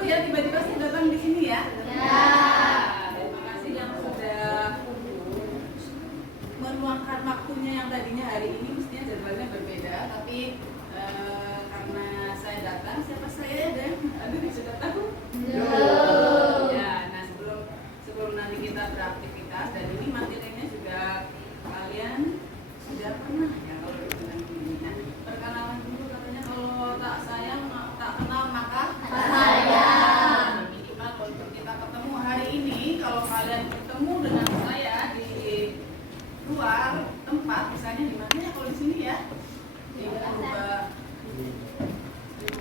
dulu ya, tiba-tiba saya datang di sini ya. Ya. Terima kasih yang sudah meluangkan waktunya, yang tadinya hari ini mestinya jadwalnya berbeda, tapi karena saya datang, siapa saya dan Anda sudah tahu? Ya, nah sebelum nanti kita beraktivitas, dan ini materinya juga kalian sudah pernah ya kalau dengan ini. Nah, perkenalan dulu katanya, kalau tak sayang tak kenal maka sayang. Minimal kalau kita ketemu hari ini, kalau kalian ketemu dengan saya di luar tempat, misalnya di mana ya, kalau di sini ya di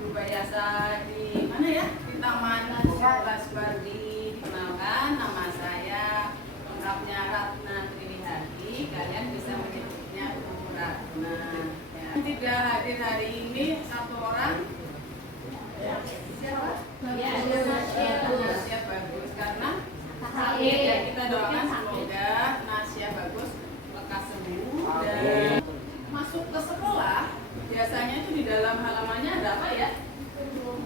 Bayasa, di mana ya, di Taman Lasbardi. Dikenalkan, nama saya lengkapnya Ratna Trihati, kalian bisa menyebutnya Bu Ratna ya. Tidak hadir hari ini satu orang, siapa? Nasya Bagus, karena sakit ya. Kita doakan semoga Nasya Bagus lekas sembuh dan masuk ke sekolah. Biasanya itu di dalam halamannya ada apa ya?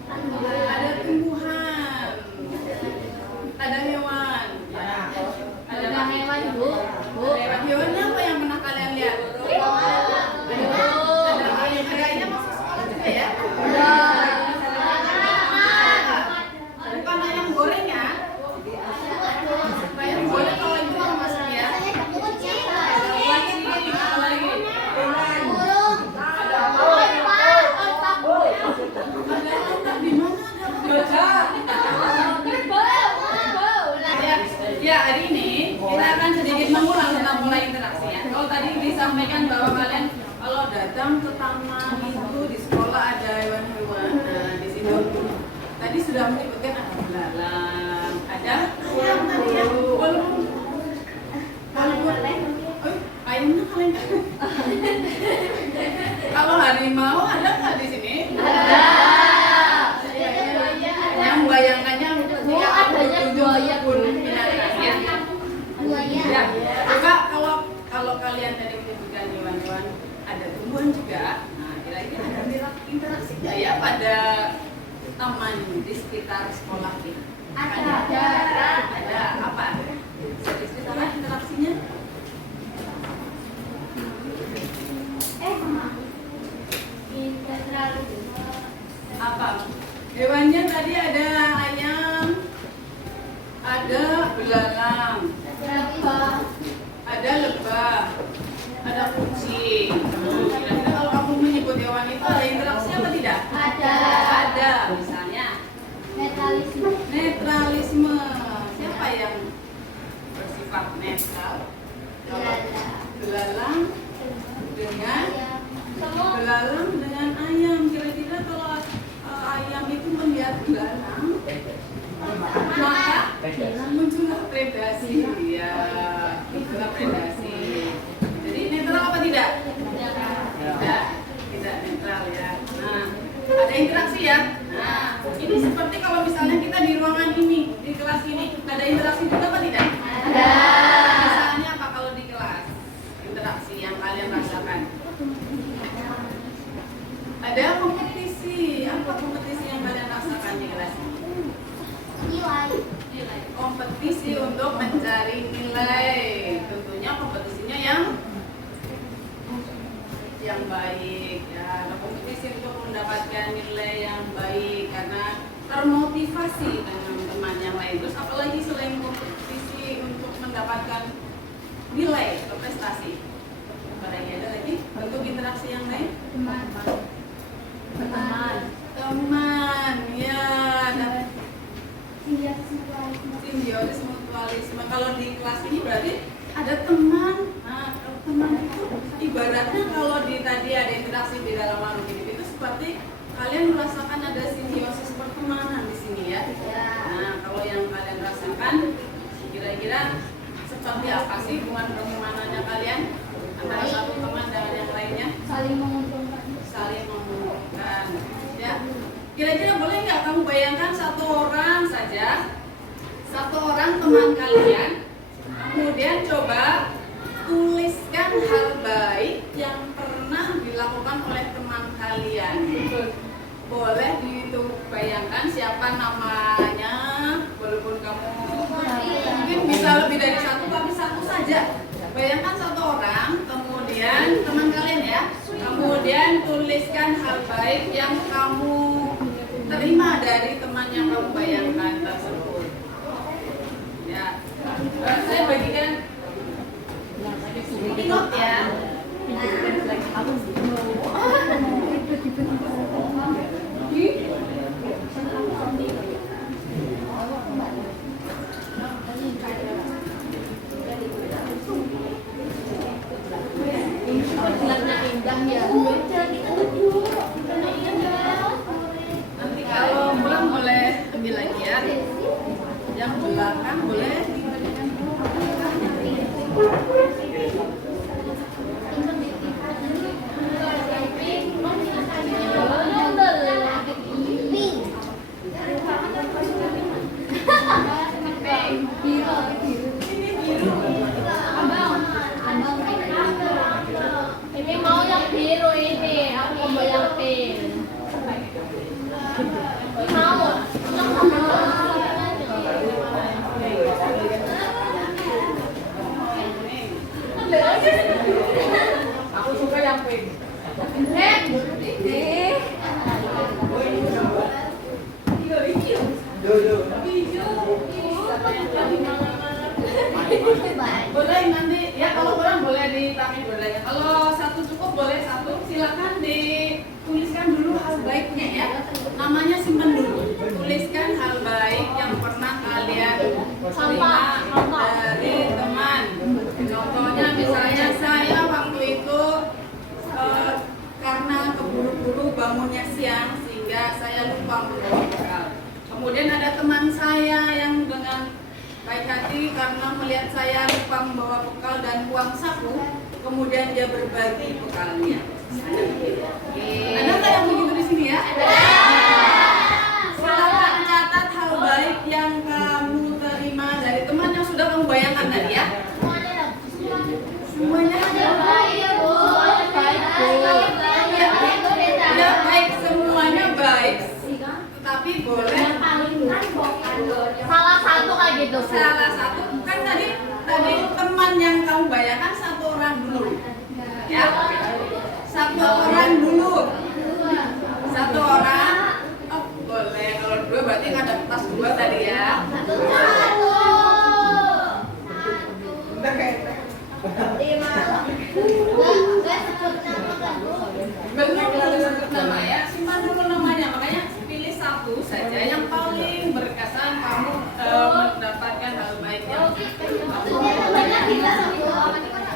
Ada tumbuhan, ada hewan ya. Ada hewan, Bu. Hewannya apa yang pernah kalian lihat? Ada ayam masuk sekolah juga ya? Bukan ayam goreng ya? Ayam goreng kalau itu kalau masuk ya. Ya, hari ini kita akan sedikit mengulang tentang pola interaksi ya. Kalau tadi disampaikan bahwa kalian kalau datang ke taman itu di sekolah ada hewan-hewan. Nah, di situ tadi sudah menyebutkan ada belalang, ada ayam tadi ya. Ayamnya kalian. Kalau harimau ada nggak di sini? Ada. Yang bayangkannya adanya buaya pun binatang ya. Ya, coba kalau kalian tadi menyebutkan hewan-hewan, ada tumbuhan juga. Nah, kira-kira ada interaksi nggak ya pada taman di sekitar sekolah kita? Ada. Apa? Bisa diceritakan interaksinya? Apa? Hewannya tadi ada ayam, ada belalang, ada lebah, ada kucing. Kira-kira kalau kamu menyebut hewan itu ada interaksi apa tidak? Ada. Misalnya netralisme. Siapa yang bersifat netral? Belalang dengan ayam. Kira-kira kalau ayam itu melihat belalang, maka muncullah predasi ya, muncullah predasi. Jadi netral apa tidak? Tidak netral ya. Nah, ada interaksi ya. Nah, ini seperti kalau misalnya kita di ruangan ini, di kelas ini, ada interaksi juga apa tidak? Ada. Misalnya apa kalau di kelas? Interaksi yang kalian rasakan? Ada kompetisi. Apa kompetisi yang kalian rasakan di kelas ini? Nilai. Kompetisi untuk mencari nilai. Tentunya kompetisinya yang baik ya. Ada kompetisi untuk mendapatkan nilai yang baik karena termotivasi dengan teman yang lain. Terus apalagi selain kompetisi untuk mendapatkan nilai atau prestasi? Apalagi ada lagi bentuk interaksi yang lain? Teman ya, ada simbiosis mutualisme. Kalau di kelas ini berarti ada teman. Nah, teman itu ibaratnya kalau tadi ada interaksi di dalam makhluk hidup itu seperti kalian merasakan ada simbiosis pertemanan di sini ya. Nah, kalau yang kalian rasakan kira-kira seperti apa sih hubungan pertemanannya kalian antara satu teman dengan yang lainnya? Saling menguntungkan ya. Kira-kira boleh nggak kamu bayangkan satu orang teman kalian, kemudian coba tuliskan hal baik yang pernah dilakukan oleh teman kalian. boleh bayangkan siapa namanya, walaupun kamu mungkin bisa lebih dari satu, tapi satu saja. Bayangkan satu orang, kemudian teman kalian ya, kemudian tuliskan hal baik yang kamu terima dari teman yang kamu bayangkan tersebut. Ya, saya bagikan note ya. Nanti kalau pulang boleh ambil lagi ya. Yang belakang boleh diberikan. Ini mau yang biru ini, aku mau yang pink. Mau, Aku suka yang pink. Boleh nanti ya, kalau kurang boleh ditambah boleh. Kalau satu cukup boleh satu. Silakan dituliskan dulu hal baiknya ya. Namanya simpan dulu. Tuliskan hal baik yang pernah kalian terima dari teman. Contohnya misalnya saya waktu itu karena keburu-buru bangunnya siang sehingga saya lupa membawa bekal. Kemudian ada teman saya yang dengan baik hati karena melihat saya lupa membawa bekal dan uang saku, kemudian dia berbagi bekalnya. Ada nggak yang begitu di sini ya? Silakan catat hal baik yang kamu terima dari teman yang sudah kamu bayangkan tadi ya. Semuanya ya, baik, semuanya baik. Tetapi boleh salah satu kayak gitu. salah satu kan tadi teman yang kamu bayangkan satu orang dulu ya, satu orang dulu, satu orang. Oh, boleh kalau dua berarti ada tas dua tadi ya. Belum sebut nama ya, simpan dulu namanya. Makanya pilih satu saja yang paling berkesan kamu mendapatkan hal baiknya.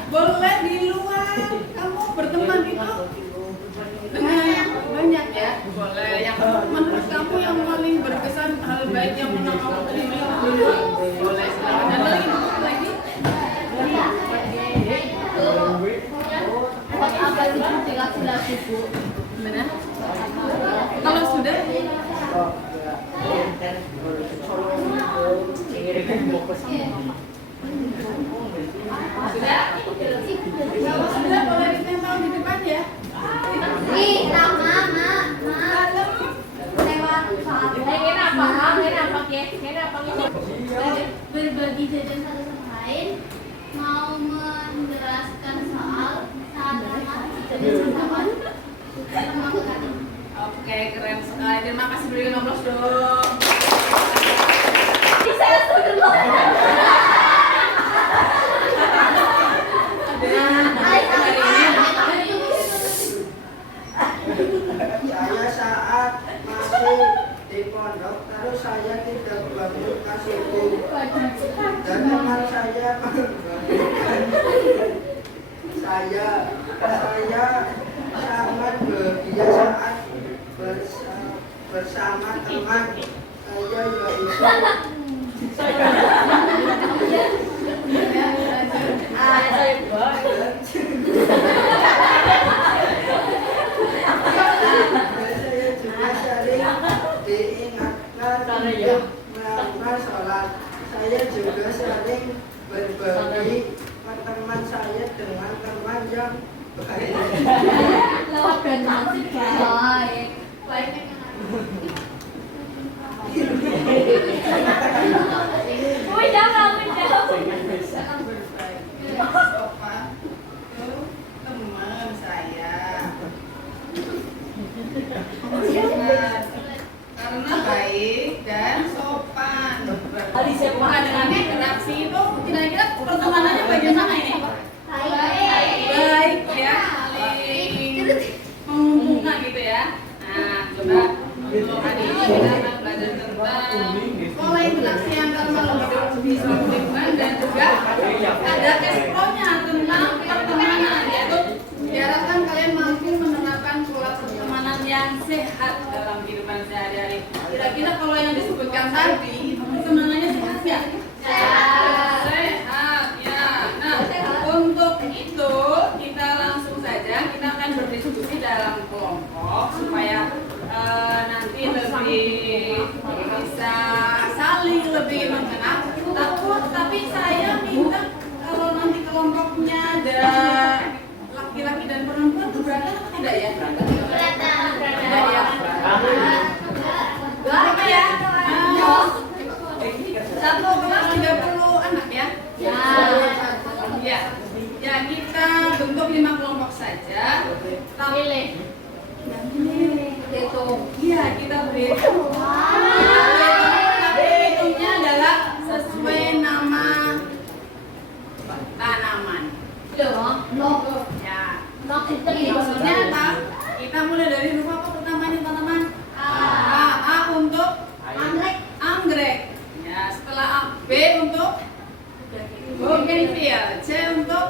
Boleh di luar, kamu berteman itu dengan banyak ya. Boleh yang menurut kamu yang paling berkesan hal baik yang pernah kamu terima itu dulu. Boleh silakan. Ada lagi? Apa itu sila-sila suku? Mana? Kalau sudah sudah boleh ditempel di depan ya. Berbagi jajan satu sama lain, mau menjelaskan soal sama jajan sama Oke, keren sekali. Terima kasih, beri 16 dong. Saya saat masih di pondok, terus saya tidak bangun kasihku dan teman saya membangunkan saya sangat bahagia saat bersama teman saya yaitu saya juga sering diingatkan untuk melakukan sholat. Saya juga sering berbagi teman saya dengan teman yang baik. lewat dan masih baik. Jangan Jangan berbagi sopan ke teman saya. Ingat, karena baik dan sopan. Berhubungan dengan interaksi itu kira-kira pertemanannya bagaimana ini? Baik ya, saling mengumpulkan gitu ya. Nah, coba untuk hari ini kita akan belajar tentang pola interaksi antar makhluk hidup di suatu lingkungan dan juga ada tes pro-nya tentang pertemanan, yaitu diharapkan kalian mampu menerapkan pola pertemanan yang sehat dalam kehidupan sehari-hari. Kira-kira kalau yang disebutkan tadi itu pertemanannya sehat nggak? Sehat ya. Nah, untuk itu kita langsung saja kita akan berdiskusi dalam kelompok supaya nanti lebih bisa saling lebih mengenal. Tapi saya minta kalau nanti kelompoknya ada laki-laki dan perempuan itu berapa atau tidak ya? Tidak ya. Berapa ya? 1 kelas 30 anak ya? Ya. Ya, kita bentuk 5 kelompok saja. Pilih. Iya, kita berhitung. Tapi hitungnya adalah sesuai nama tanaman. Ya. Maksudnya apa? Kita mulai dari rumah apa pertamanya tanaman? A untuk anggrek. Ya, setelah A, B untuk bougainville, C untuk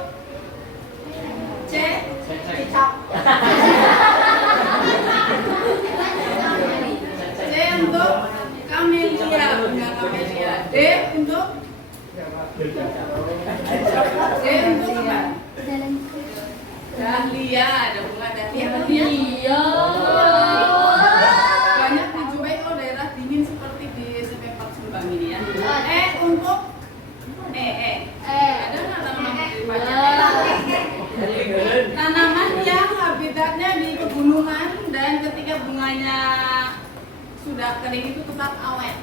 cicak. C untuk camellia, bukan camellia. D untuk apa? Dahlia, ada bunga dahlia. Iya. Banyak dijumpai kalau daerah dingin seperti di SMP 4 Subang ini ya. E untuk ada nggak tanaman tanaman yang habitatnya di pegunungan dan ketika bunganya sudah kering itu tetap awet?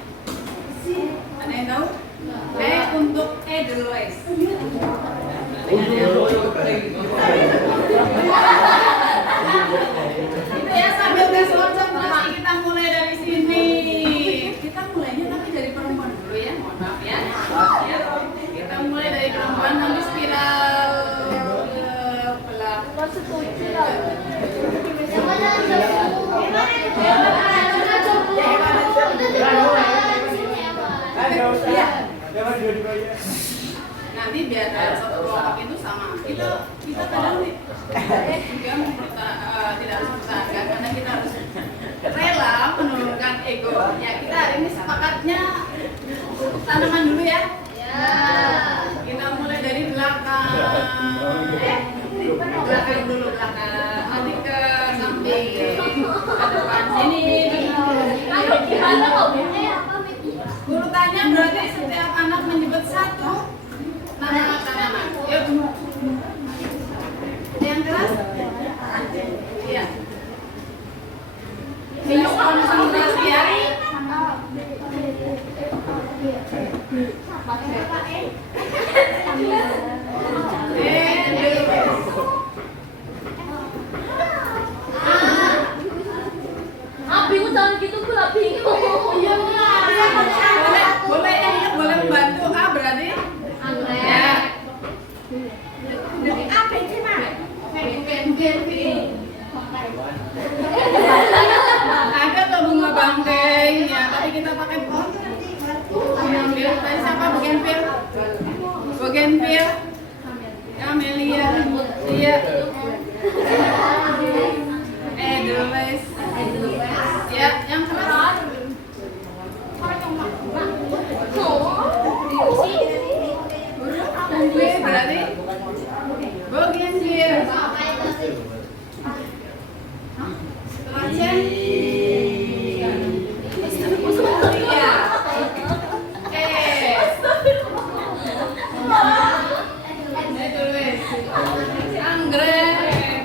Ada yang tahu? E untuk edelweiss. Itu ya, sambil tes konsentrasi kita mulai dari sini. Kita mulainya tapi dari perempuan dulu ya, mohon maaf ya. Ya, kita mulai dari perempuan nanti spiral ke belakang. Nanti biar satu kelompok itu sama. Kita kadang juga tidak harus bersahabat karena kita harus rela menurunkan ego. Ya, kita hari ini sepakatnya tanaman dulu ya. Kita mulai dari belakang. Belakang dulu, belakang. Nanti ke samping, ke depan sini. Gimana ngomongnya? Urutannya berarti setiap anak menyebut satu nama tanaman. Yuk. Yang keras? Iya. Yuk, konsentrasi ya. Bingung jangan gitu pula bingung. Boleh membantu A berarti? Ya. Ada tuh bunga banteng ya, tapi kita pakai bougainville. Tadi siapa bougainville? Bougainville. Camellia. Iya. Edelweiss. Ya, yang keras. Berarti bougainville. Setelah C. Iya. Edelweiss. Anggrek.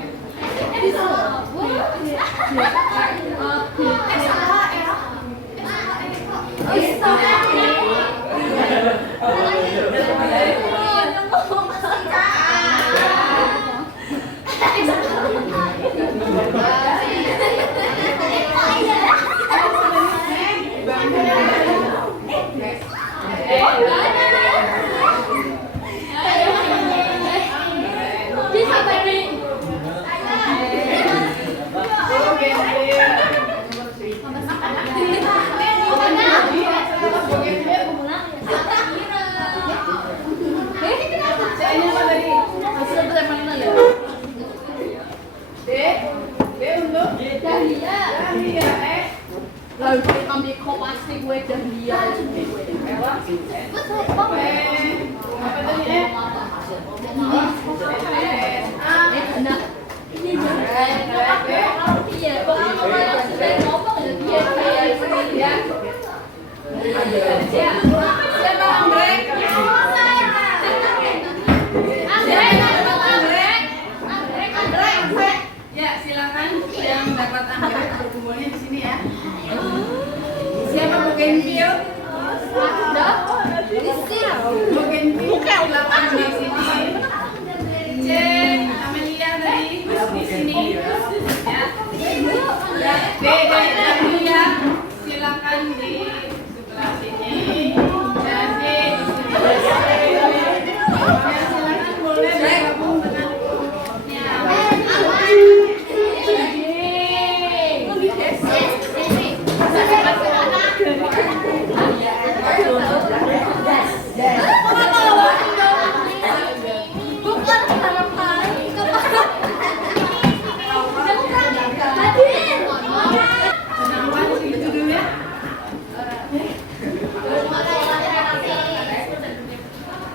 Lalu kami kopasi gue Dahlia. Apa tadi Siapa anggrek? Ya, silakan yang dapat anggrek berkumpulnya di sini ya. Siapa Bougainville? Bougainville silakan di sini. C, Amelia tadi di sini. Ya. D dari Amelia silakan di sebelah sini. Dan D di sini. Ya, silakan boleh bergabung dengan kelompoknya.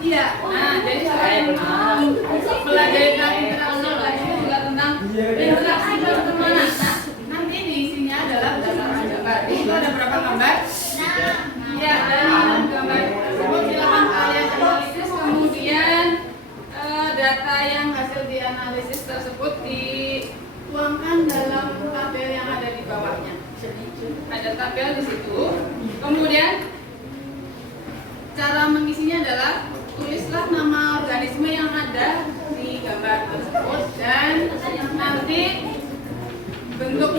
Iya, nah jadi selain belajar tentang interaksi belajar juga tentang interaksi pertemanan. Nah, nanti di isinya adalah berdasarkan gambar. Itu ada berapa gambar? Ya, dari 6 gambar tersebut silakan kalian analisis, kemudian data yang hasil dianalisis tersebut dituangkan dalam tabel yang ada di bawahnya. Ada tabel di situ. Kemudian cara mengisinya adalah tulislah nama organisme yang ada di gambar tersebut dan nanti bentuk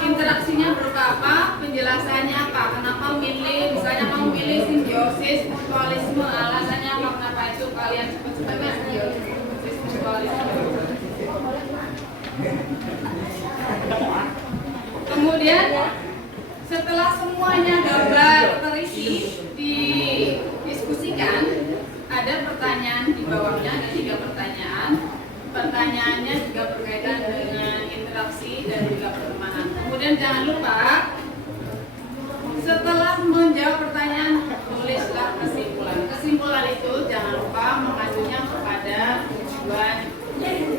interaksinya berupa apa, penjelasannya apa, kenapa milih, misalnya kamu pilih simbiosis mutualisme, alasannya apa, kenapa itu kalian sebut sebagai simbiosis mutualisme. Kemudian setelah semuanya gambar terisi didiskusikan, ada pertanyaan di bawahnya, ada 3 pertanyaan. Pertanyaannya juga berkaitan dengan interaksi dan juga pertemanan. Kemudian jangan lupa setelah menjawab pertanyaan tulislah kesimpulan. Kesimpulan itu jangan lupa mengacunya kepada tujuan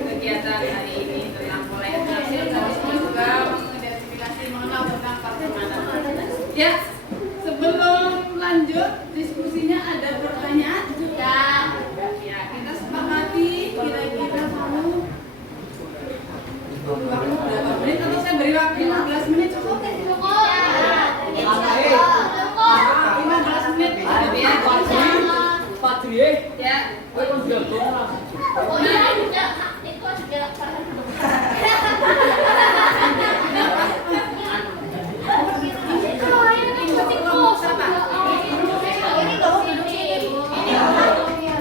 kegiatan hari ini tentang pola interaksi dan juga mengidentifikasi mengenal tentang pertemanan. Ya, sebelum lanjut diskusinya ada pertanyaan? Ya, kita sepakati kira-kira kamu waktu berapa menit atau saya beri waktu 15 menit cukup? 15 menit cukup ya. Ya.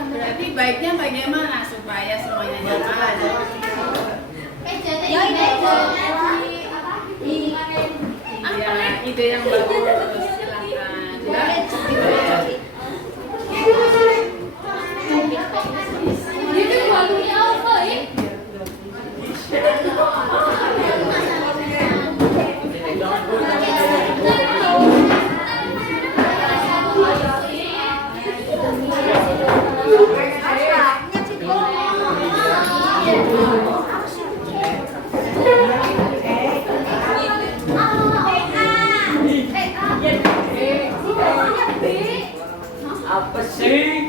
Berarti baiknya bagaimana supaya semuanya nyaman? Ya, ide yang bagus. Silakan. Apa sih?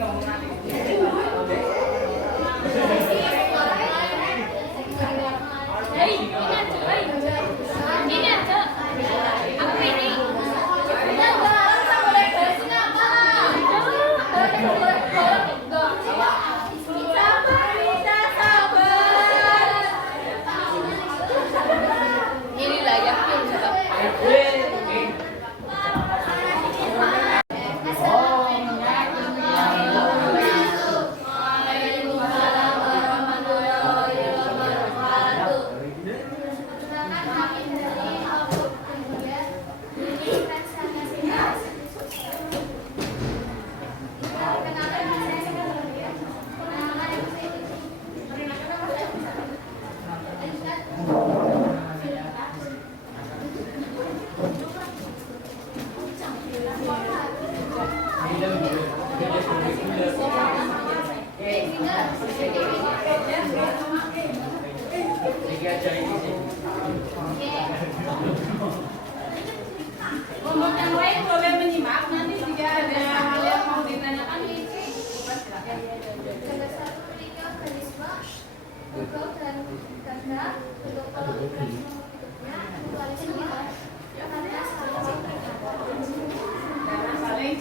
Hei, ini aja, hei. Ini aja. Aku ini. Enggak, boleh beresin apa? Ini lah yakin Untuk yang lain boleh menyimak, nanti jika ada hal yang mau ditanyakan silakan. Karena saling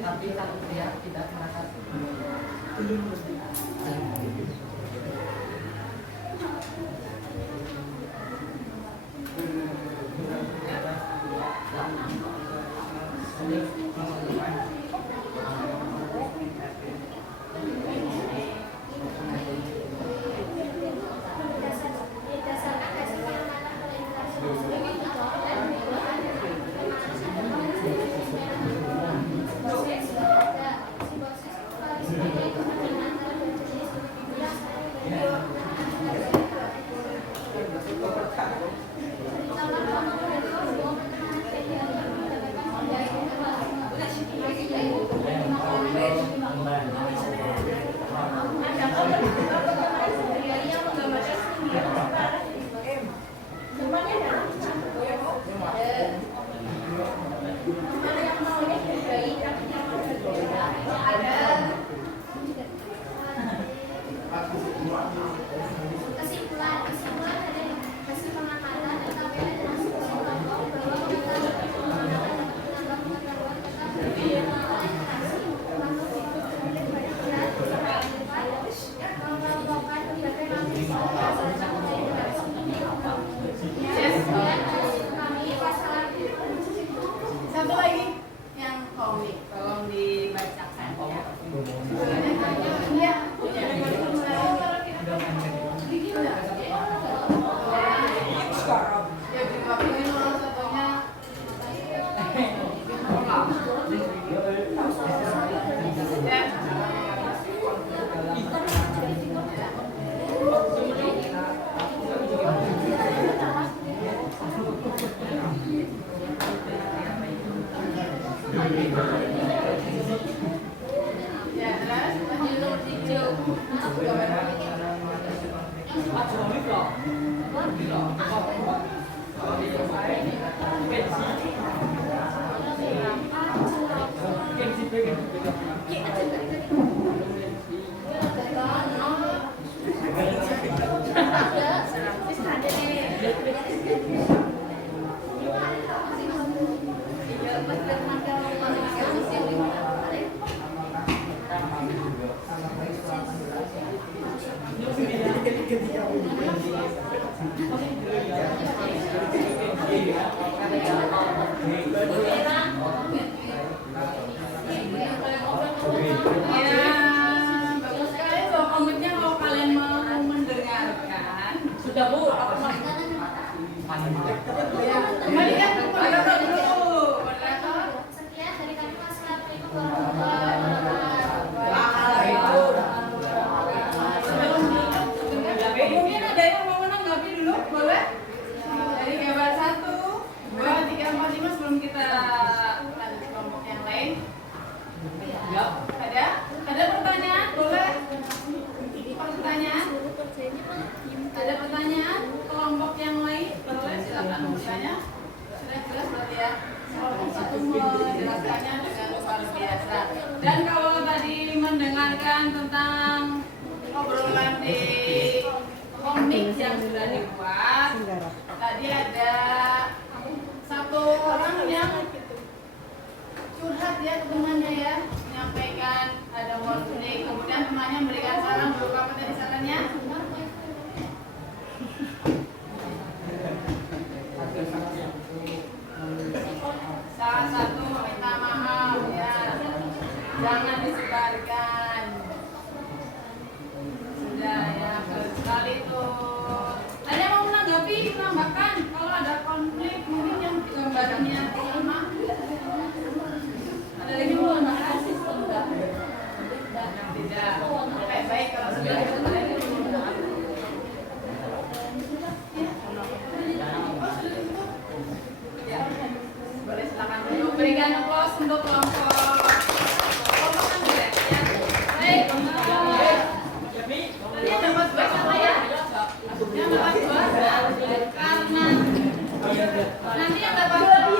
tapi satu pihak tidak merasa Satu lagi yang komik, tolong dibacakan ya. Iya. Ya juga ini salah satunya. Ya, terus lanjut hijau. bagus sekali loh komitnya kalau kalian mau mendengarkan. Sudah Bu, apa Mas? Kembalikan ke moderator dulu. Moderator. Sekian dari kami. Wassalamualaikum warahmatullahi wabarakatuh. Mungkin ada yang mau menanggapi dulu, boleh? Dari gambar 1, 2, 3, 4, 5 sebelum kita lanjut kelompok yang lain. Ya. Ada pertanyaan? Boleh? Pertanyaan? Ada pertanyaan? Kelompok yang lain? Boleh, silakan bertanya. Sudah jelas berarti ya. Kelompok 1 menjelaskannya dengan luar biasa. Dan kalau tadi mendengarkan tentang obrolan di komik yang sudah dibuat, tadi ada satu orang yang curhat ya ke temannya ya, menyampaikan ada konflik, kemudian temannya memberikan saran. Berupa apa tadi sarannya? Salah satu minta maaf ya, jangan disebarkan. Sudah ya, bagus sekali tuh. Ada yang mau menanggapi, menambahkan kalau ada konflik mungkin yang gambarnya sama. Ada lagi mau menambahkan? Tidak. Oke, baik kalau sudah itu ya. Boleh silakan untuk berikan aplaus untuk kelompok yang ya. Baik, tadi yang dapat 2 sama ya? Yang dapat 2 karena nanti yang dapat 2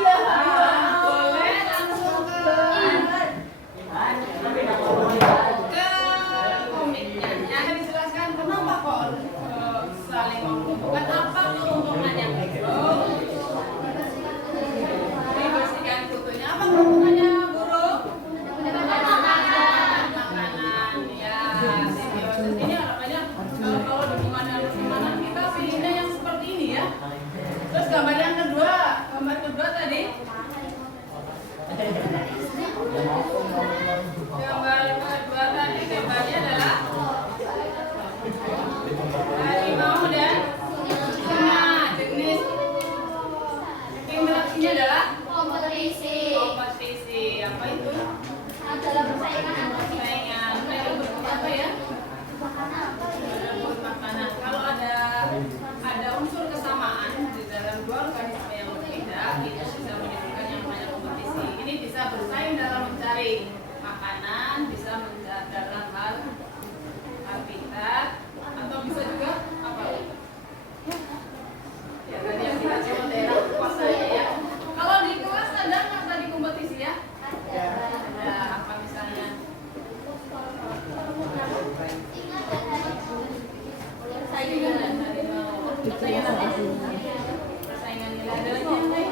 boleh langsung ke komiknya. Yang akan dijelaskan kenapa kok saling menguntungkan, apa keuntungannya. Dibersihkan kutunya, apa keuntungannya guru? Makanan ya, simbiosis ini harapannya kalau di pertemanan kita pilihnya yang seperti ini ya. Terus gambar yang kedua tadi. Gambar kedua tadi gambarnya adalah harimau dan singa. Jenis interaksinya adalah Kompetisi. kompetisi. Apa itu? Adalah persaingan antar Persaingan. Mereka berebut apa ya? Berebut makanan. Kalau ada unsur kesamaan di dalam dua organisme yang berbeda, itu bisa menimbulkan yang namanya kompetisi. Ini bisa bersaing dalam mencari makanan, bisa dalam hal habitat, atau bisa juga apa? Ya tadi yang kita coba daerah kuasanya ya. Kalau di kelas ada nggak tadi kompetisi ya? Ada apa misalnya? Persaingan dan harimau. Persaingan apa? Persaingan nilai. Ada lagi yang lain?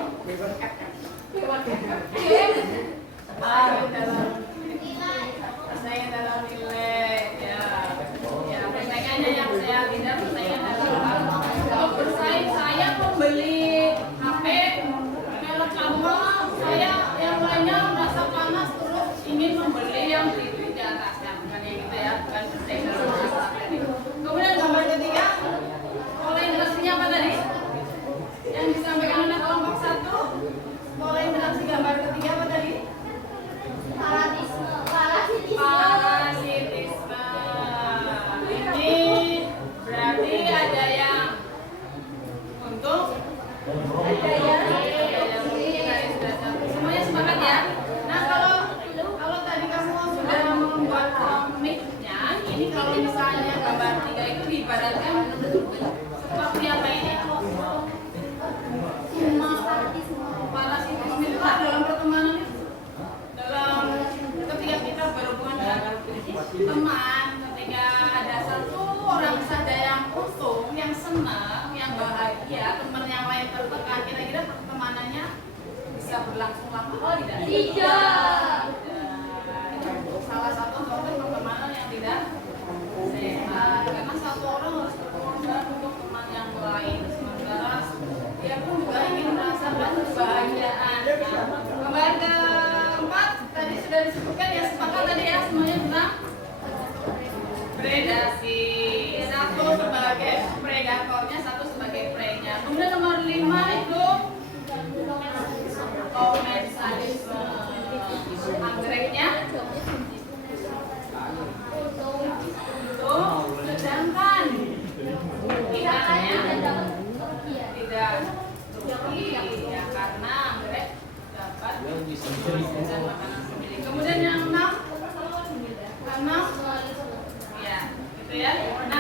Persaingan dalam nilai. Ya, persaingannya yang saya tidak persaingan dalam hal. Kalau bersaing saya membeli HP merek apa, saya yang lainnya merasa panas terus ingin membeli yang di atasnya, bukan yang gitu ya, bukan bersaing dalam hal tadi. Kemudian gambar ketiga, pola interaksinya apa tadi? Yang disampaikan oleh kelompok 1, pola interaksi gambar ketiga apa tadi? Parasitisme. Parasitisme. Ini berarti ada yang untung, berlangsung lama. Oh tidak. Tidak. Salah satu contoh pertemanan yang tidak sehat karena satu orang harus berkorban untuk teman yang lain sementara dia pun juga ingin merasakan kebahagiaan. Kembali keempat tadi sudah disebutkan ya, sepakat tadi ya semuanya tentang predasi. Satu sebagai predatornya, satu sebagai prey-nya. Kemudian nomor 5 itu komensalisme. Anggreknya sedangkan ikannya tidak rugi ya karena anggrek dapat dan makanan sendiri. Kemudian yang 6 ya gitu ya. Nah